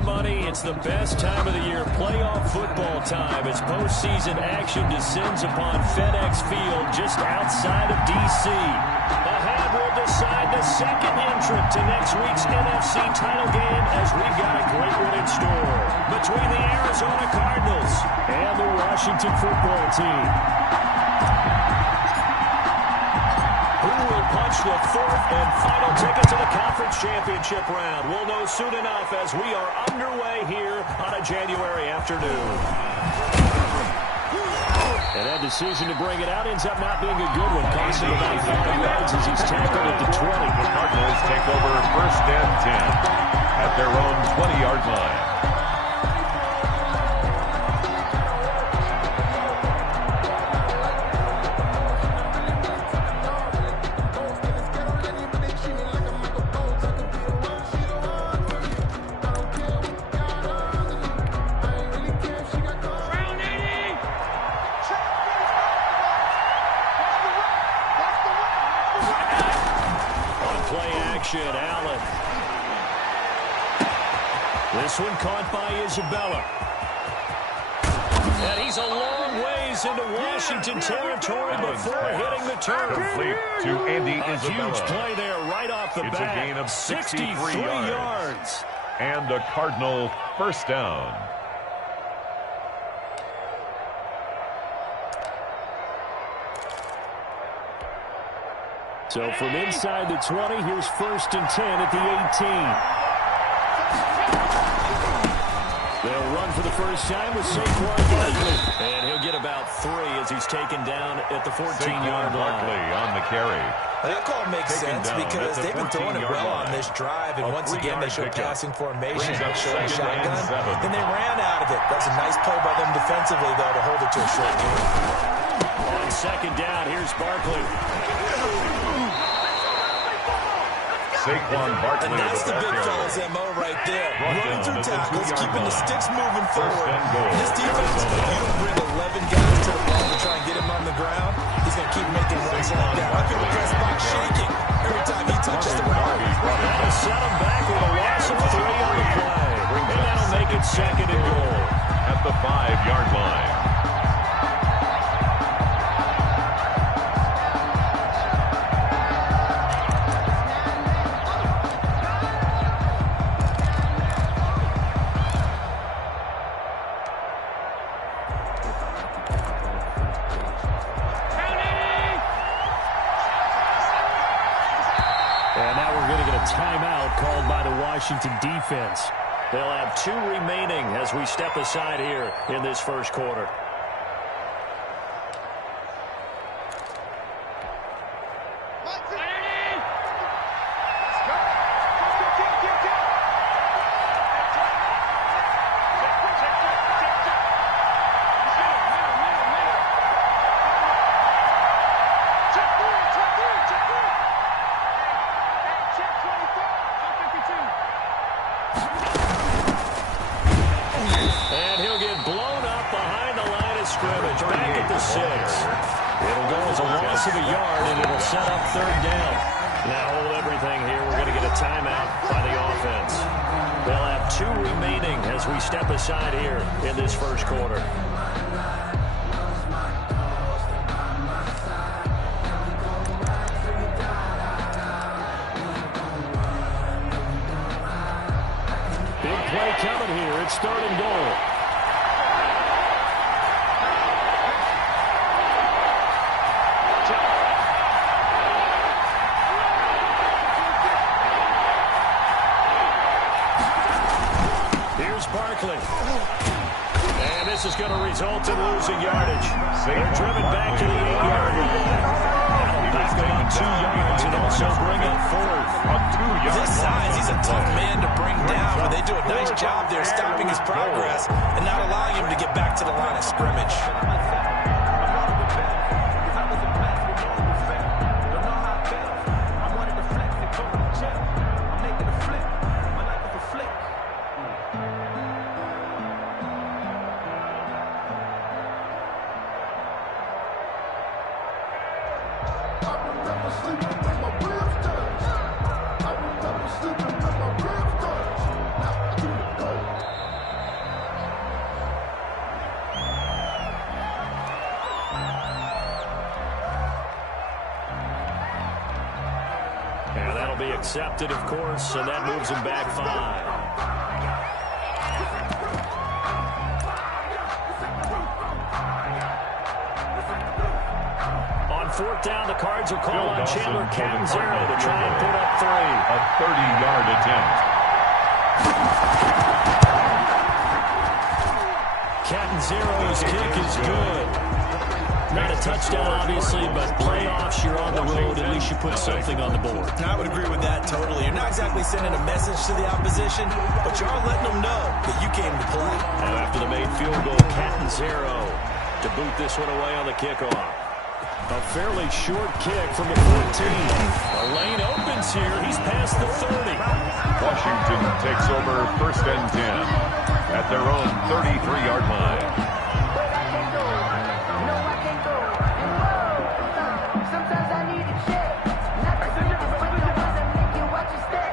my money, it's the best time of the year, playoff football time, as postseason action descends upon FedEx Field just outside of D.C. Ahead will decide the second entrant to next week's NFC title game, as we've got a great one in store between the Arizona Cardinals and the Washington football team. Who will punch the fourth and final ticket to the conference championship round? We'll know soon enough as we are underway here on a January afternoon. And that decision to bring it out ends up not being a good one. Cost him about 5 yards as he's tackled at the 20. The Cardinals take over first and 10 at their own 20-yard line. Allen. This one caught by Isabella. And he's a long ways into Washington territory before hitting the turf. Complete to Andy Isabella. Huge play there right off the bat. It's a gain of 63 yards. And a Cardinal first down. So from inside the 20, here's first and 10 at the 18. They'll run for the first time with Saquon Barkley. And he'll get about 3 as he's taken down at the 14-yard line. On the carry. That call makes sense because they've been throwing it well on this drive. And once again, they showed passing formation, showing shotgun. Then they ran out of it. That's a nice play by them defensively, though, to hold it to a short game. On second down, here's Barkley. Saquon Barkley. And that's the big fella's MO right there. Running through tackles, keeping the sticks moving forward. This defense, you don't bring 11 guys to the ball to try and get him on the ground. He's going to keep making runs like that. I feel the press box shaking every time he touches the ball. That'll set him back with a loss of 3 on the play. And that'll make it second and goal. At the 5-yard line. Timeout called by the Washington defense. They'll have 2 remaining as we step aside here in this first quarter. Step aside here in this first quarter. Big play coming here. It's third and goal. Barkley. And this is going to result in losing yardage. They're driven back to the 8-yard line. That'll back them up 2 yards and also bring up 4th. This size, he's a tough man to bring down, but they do a nice job there stopping his progress and not allowing him to get back to the line of scrimmage. be accepted, of course, and that moves him back 5. Fourth down, the Cards will call on Chandler Catanzaro to try and put up 3. A 30-yard attempt. Catanzaro's kick is good. Not a touchdown, obviously, but playoffs, you're on the road. At least you put something on the board. I would agree with that totally. You're not exactly sending a message to the opposition, but you are letting them know that you came to play. Now after the made field goal, Catanzaro to boot this one away on the kickoff. A fairly short kick from the 14. The lane opens here. He's past the 30. Washington takes over 1st and 10 at their own 33-yard line.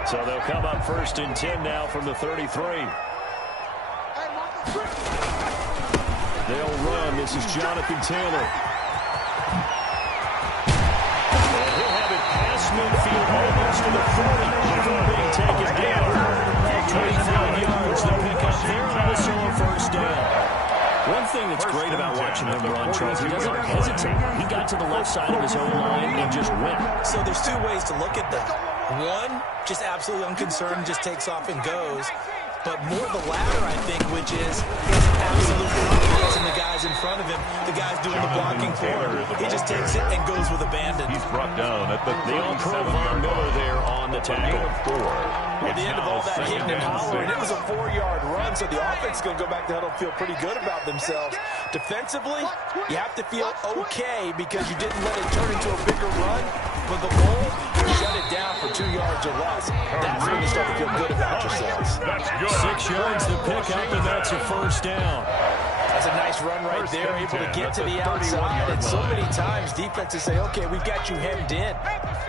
So they'll come up 1st and 10 now from the 33. They'll run. This is Jonathan Taylor. Midfield almost to the 40 before being taken down. 25 yards to pick up there on the solo 1st down. One thing that's great about watching him run, Charles, he doesn't hesitate. He got to the left side of his own line and just went. So there's 2 ways to look at that. One, just absolutely unconcerned, just takes off and goes. But more the latter, I think, which is his absolute confidence in the guys in front of him. The guys doing the blocking for him. He just takes it and goes with abandon. He's brought down at the 37-yard Miller there on the tackle. At the end of all that hitting and hollering, it was a 4-yard run, so the offense is going to go back to huddle and feel pretty good about themselves. Defensively, you have to feel okay because you didn't let it turn into a bigger run. For the goal, you shut it down for 2 yards or less. That's when you start to feel good about yourselves. That's good. 6 yards to pick up, and that's a 1st down. That's a nice run right there, able to get to the outside. And so many times defenses say, okay, we've got you hemmed in.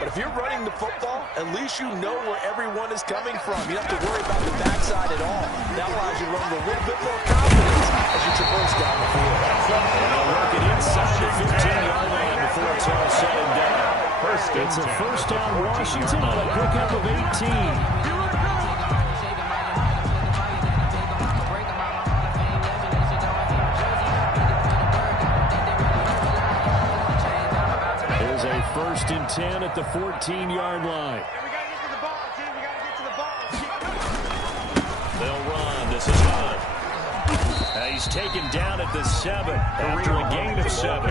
But if you're running the football, at least you know where everyone is coming from. You don't have to worry about the backside at all. That allows you to run with a little bit more confidence as you traverse down the field. And they'll work it inside the 15-yard line before it's all said and done. It's a 1st down Washington on a pickup of 18. There's a 1st and 10 at the 14-yard line. They'll run. This is Hunt. He's taken down at the 7 after a gain of 7.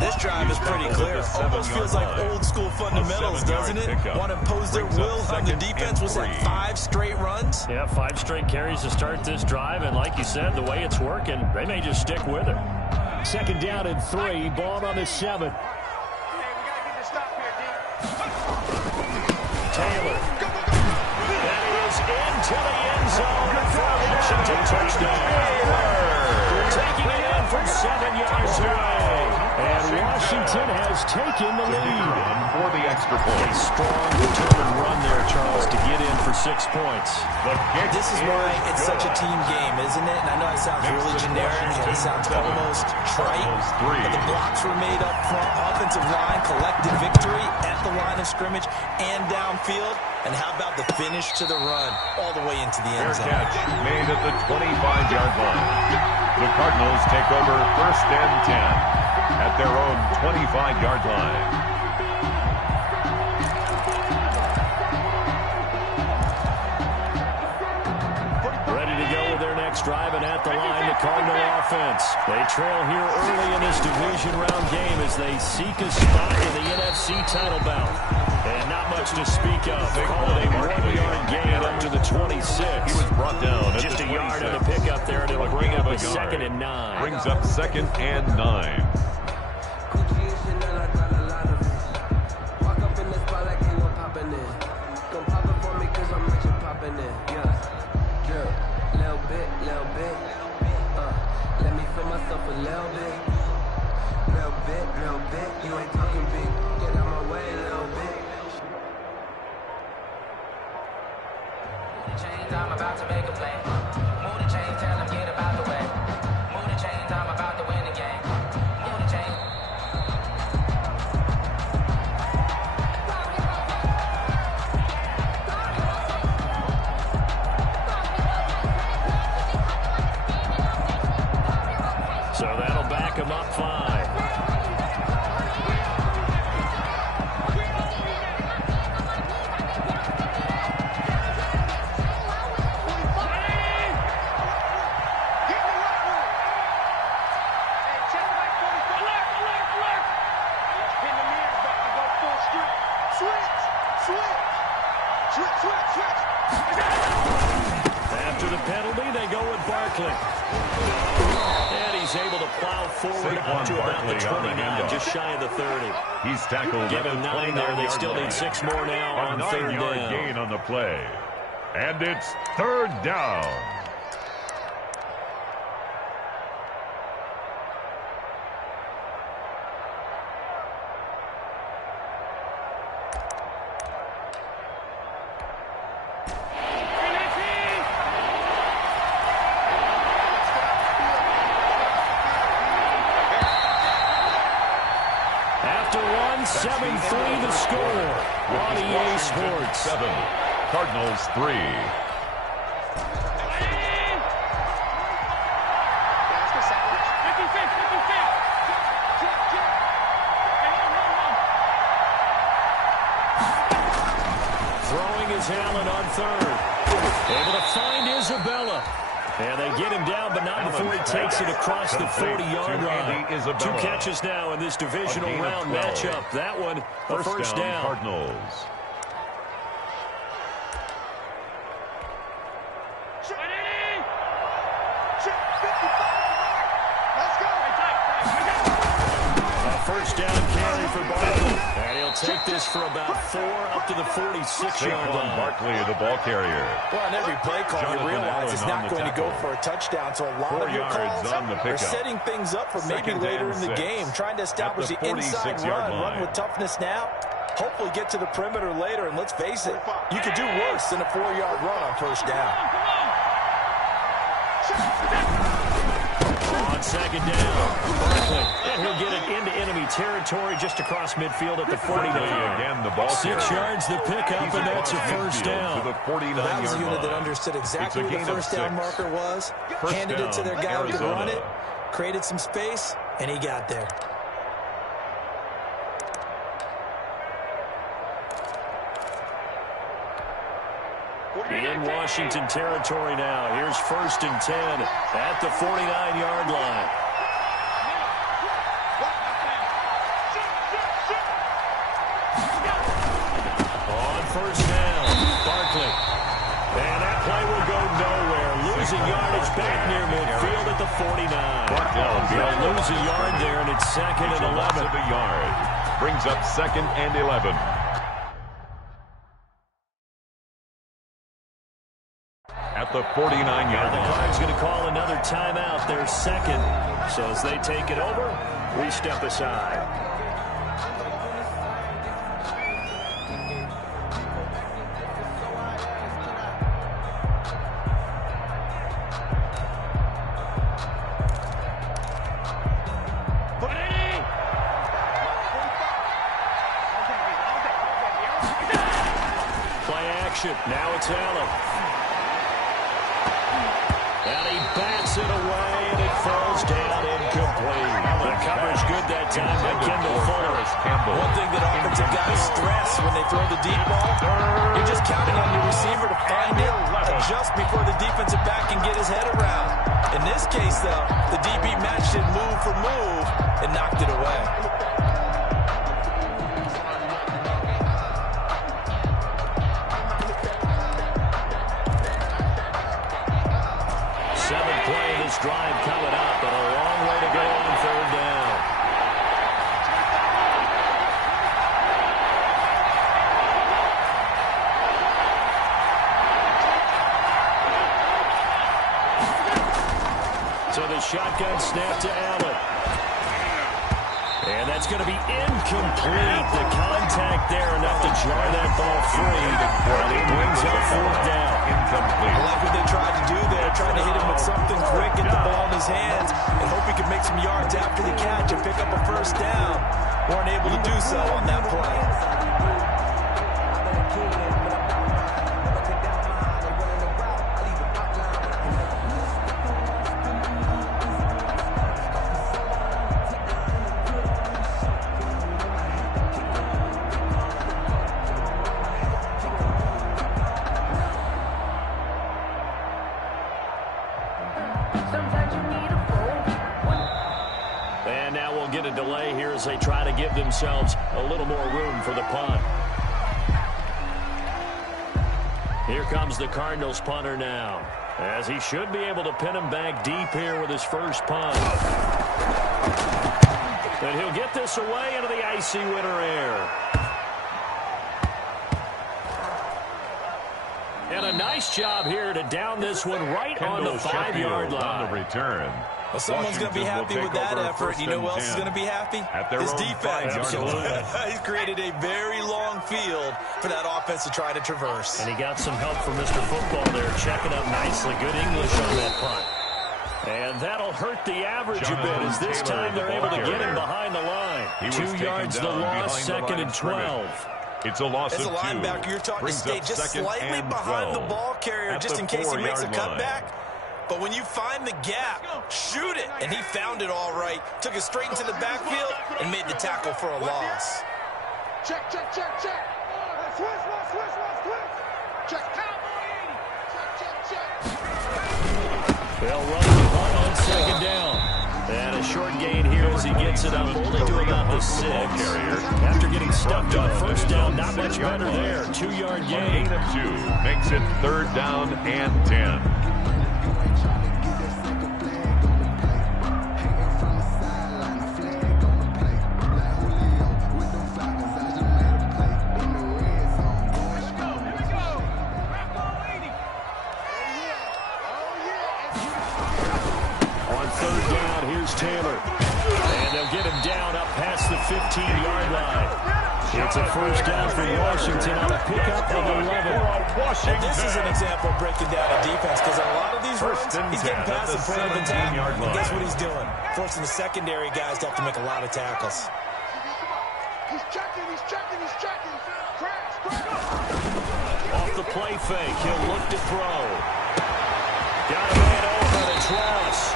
This drive is pretty clear. Almost feels like old school fundamentals, doesn't it? Want to impose their will on the defense. Was that 5 straight runs? Yeah, 5 straight carries to start this drive. And like you said, the way it's working, they may just stick with it. 2nd down and 3. Ball on the 7. Taylor. That is into the end zone for Washington. Touchdown. Taking it in from 7 yards away. And Washington has taken the lead. For the extra point. A strong, determined run there, Charles, to get in for 6 points. This is why it's such a team game, isn't it? And I know it sounds really generic, and it sounds almost trite, but the blocks were made up front, offensive line, collective victory at the line of scrimmage and downfield. And how about the finish to the run all the way into the end zone? Fair catch made at the 25-yard line. The Cardinals take over 1st and 10 at their own 25-yard line. Driving at the line, the Cardinal offense. They trail here early in this division round game as they seek a spot in the NFC title bout. And not much to speak of. They call it a 1-yard gain up to the 26. He was brought down at just the a yard 27. of the pickup there, and it'll bring up a 2nd and 9. Brings up 2nd and 9. I'm about to make a play. Move the chain, tell them get about the way. Move the chains, I'm about to win the game. Move the chain. After the penalty, they go with Barkley. And he's able to plow forward up to about the 29, just shy of the 30. He's tackled. Give him 9 there. They still need 6 more now on third down. A 9-yard gain on the play. And it's third down. After 7-3 the score on EA Sports. 7, Cardinals 3. Throwing is Allen on third. Able to find Isabella. And they get him down, but not before he takes it across the 40-yard line. 2 catches now in this divisional round matchup. That one, a first down. Cardinals. A first down carry for Barkley. And he'll take this for about 4 up to the 46-yard line. Barkley, the ball carrier. Well, on every play call, you realize it's not going to go for a touchdown. So a lot of your calls are setting things up for maybe later in the game, trying to establish the inside run with toughness now. Hopefully get to the perimeter later, and let's face it, you could do worse than a 4-yard run on first down. On second down, Barkley. And he'll get it into enemy territory just across midfield at the 49. Again, the ball 6 yards the pickup, and that's a first down. To the 49-yard line. That was a unit that understood exactly what the first down marker was, handed it to their guy who could run it, created some space, and he got there. In Washington territory now. Here's 1st and 10 at the 49-yard line. On first down, Barkley. And that play will go nowhere. Losing yardage back near midfield at the 49. They'll lose a yard there, and it's 2nd and 11. A yard. Brings up 2nd and 11. At the 49-yard line. The Cards going to call another timeout. Their 2nd. So as they take it over, we step aside. Play action. Now it's Allen. And he bats it away, and it falls down incomplete. The coverage good that time by Kendall Fuller. One thing that offensive guys stress when they throw the deep ball, you're just counting on your receiver to find it, adjust before the defensive back can get his head around. In this case, though, the DB matched it move for move and knocked it away. Drive coming up, but a long way to go on third down. So the shotgun snap to Allen. And that's going to be incomplete. The contact there enough to jar that ball free. And he brings up 4th down. Incomplete. I like what they tried to do there, trying to hit him with something quick, get the ball in his hands, and hope he can make some yards after the catch and pick up a first down. Weren't able to do so on that play. And now we'll get a delay here as they try to give themselves a little more room for the punt. Here comes the Cardinals punter now, as he should be able to pin him back deep here with his first punt. And he'll get this away into the icy winter air. And a nice job here to down this one right on the 5-yard line. On the return. Well, someone's going to be happy with that effort. You know who else is going to be happy? His defense. He's created a very long field for that offense to try to traverse. And he got some help from Mr. Football there, checking up nicely. Good English on that punt. And that'll hurt the average a bit, as this time they're able to get him behind the line. 2 yards the loss, 2nd and 12. It's a loss As of a linebacker, 2. you're taught to stay just slightly behind the ball carrier just in case he makes a cutback. But when you find the gap, shoot it. And he found it all right. Took it straight into the backfield and made the tackle for a loss. Check. Switch. Check. They'll run the punt on 2nd down. And a short gain here as he gets it up only to about the 6. After getting stuffed on 1st down, not much better there. 2-yard gain. 8 of 2 makes it 3rd down and 10. Taylor. And they'll get him down up past the 15-yard line. It's a 1st down for Washington on a pickup of 11. This is an example of breaking down a defense, because a lot of these runs, he's getting past the front of the tackle. And guess what he's doing? Forcing the secondary guys to have to make a lot of tackles. He's checking. Off the play fake, he'll look to throw. Got a man over to Tross.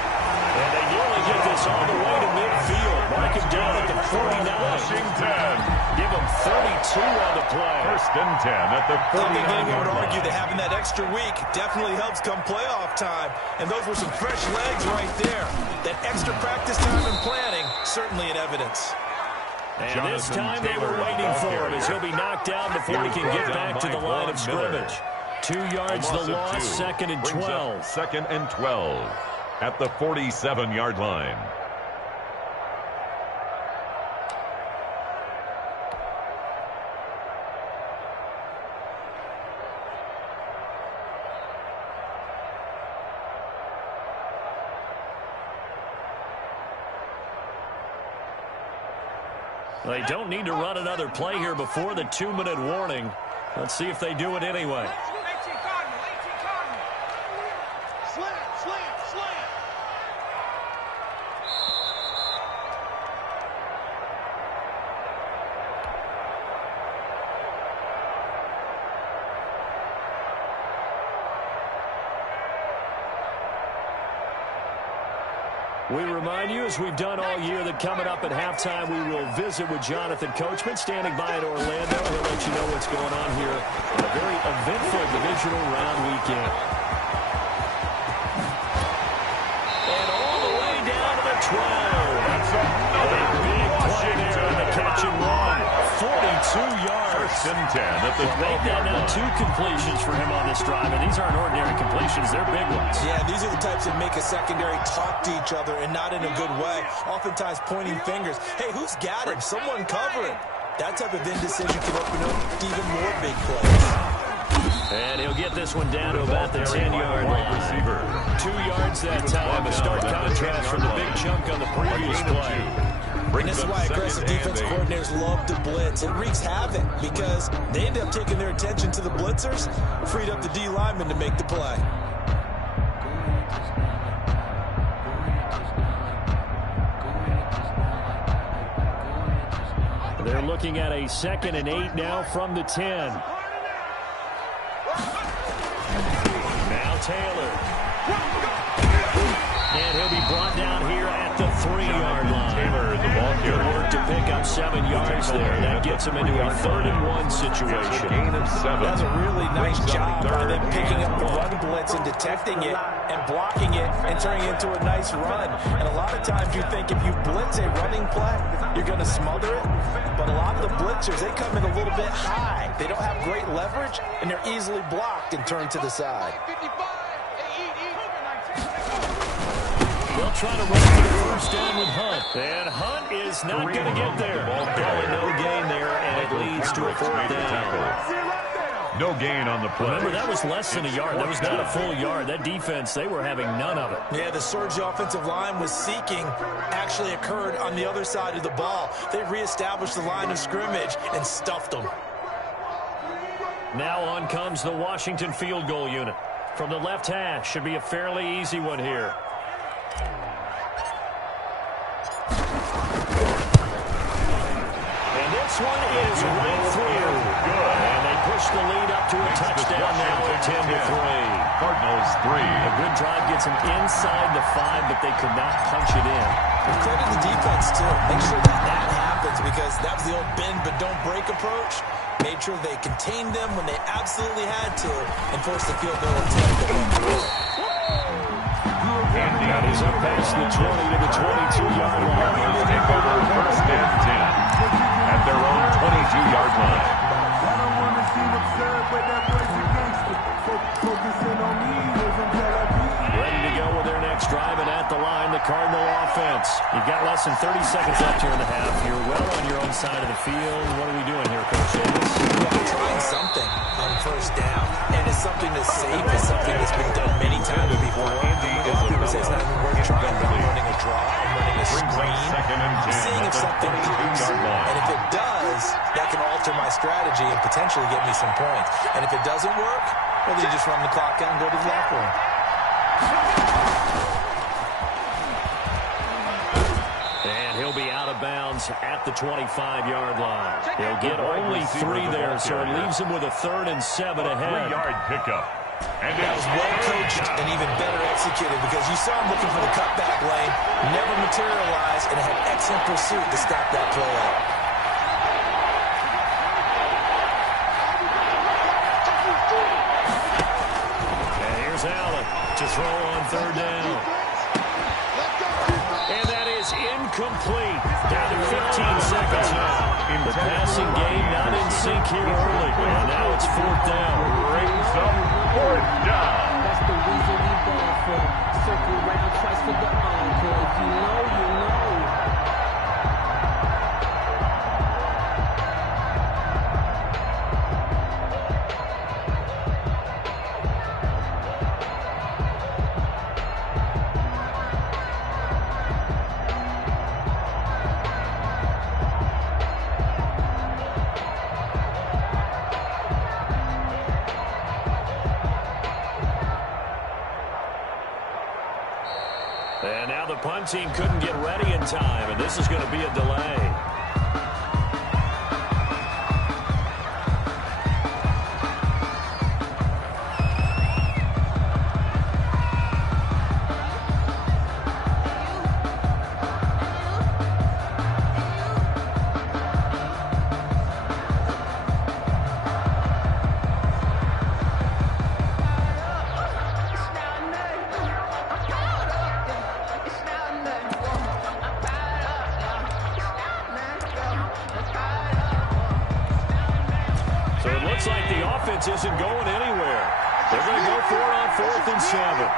And they nearly get this all the way to midfield. Mark him down at the 49. Washington. Give him 32 on the play. 1st and 10 at the 49. I would argue that having that extra week definitely helps come playoff time. And those were some fresh legs right there. That extra practice time and planning, certainly in evidence. And this time they were waiting for him, as he'll be knocked down before he can get back to the line of scrimmage. 2 yards the loss, 2nd and 12. 2nd and 12. At the 47-yard line. They don't need to run another play here before the 2-minute warning. Let's see if they do it anyway. We remind you, as we've done all year, that coming up at halftime, we will visit with Jonathan Coachman, standing by in Orlando. He'll let you know what's going on here in a very eventful divisional round weekend. And all the way down to the 12. That's another big play there on the catch and run. 42 yards. 1st and 10 at the 12-yard Make that now 2 completions for him on this drive, and these aren't ordinary completions. They're big ones. Yeah, these are the types that make a secondary talk to each other, and not in a good way. Oftentimes pointing fingers. Hey, who's got him? Someone covering. That type of indecision can open up even more big plays. And he'll get this one down to about the 10-yard line. 2 yards that time. A stark contrast from the big chunk on the previous play. And this is why aggressive defense coordinators love to blitz. It wreaks havoc because they end up taking their attention to the blitzers, freed up the D lineman to make the play. They're looking at a 2nd and 8 now from the 10. Now Taylor. And he'll be brought down here at the 3-yard line. Taylor, the ball carrier. Good work to pick up of 7 yards there. That gets him into a 3rd-and-1 situation. Gain of 7. That's a really nice job by them picking up the run blitz and detecting it and blocking it and turning it into a nice run. And a lot of times you think if you blitz a running play, you're going to smother it. But a lot of the blitzers, they come in a little bit high. They don't have great leverage, and they're easily blocked and turned to the side. They'll try to run for the first down with Hunt. And Hunt is not going to get there. No gain there, and it leads to a 4th down. No gain on the play. Remember, that was less than a yard. That was not a full yard. That defense, they were having none of it. Yeah, the surge the offensive line was seeking actually occurred on the other side of the ball. They reestablished the line of scrimmage and stuffed them. Now on comes the Washington field goal unit. From the left hash, should be a fairly easy one here. And this one is right through. Good. And they push the lead up to a touchdown now at 10-3. Cardinals 3. A good drive gets them inside the 5, but they could not punch it in. And credit the defense, too. Make sure that happens because that was the old bend but don't break approach. Made sure they contained them when they absolutely had to and forced the field goal attempt that went through. That is up past the 20 to the 22-yard line. Take over 1st and 10 at their own 22-yard line. Ready to go with their next drive, and at the line, the Cardinal offense. You've got less than 30 seconds left here in the half. You're well on your own side of the field. What are we doing here, Coach Davis? We're trying something on 1st down, and it's something that's safe. It's something that's been done many times before. People say it's not even worth trying. I'm running a draw. I'm running a screen. I'm seeing if something moves, and if it does, that can alter my strategy and potentially get me some points. And if it doesn't work, well, then you just run the clock out and go to the locker room. And he'll be out of bounds at the 25-yard line. He'll get only 3 there, so it leaves him with a 3rd and 7 ahead. 3-yard pickup. And that was well coached and even better executed because you saw him looking for the cutback lane, never materialized, and had excellent pursuit to stop that play out. And here's Allen to throw on 3rd down. And that is incomplete. Down to 15 seconds now. The passing game not in sync here early. And now it's 4th down. Brings up 4th down. That's the reason we ball for. Circle round twice for the encore. If you know, you know. And now the punt team couldn't get ready in time, and this is going to be a delay. So it looks like the offense isn't going anywhere. They're going to go for it on 4th and 7.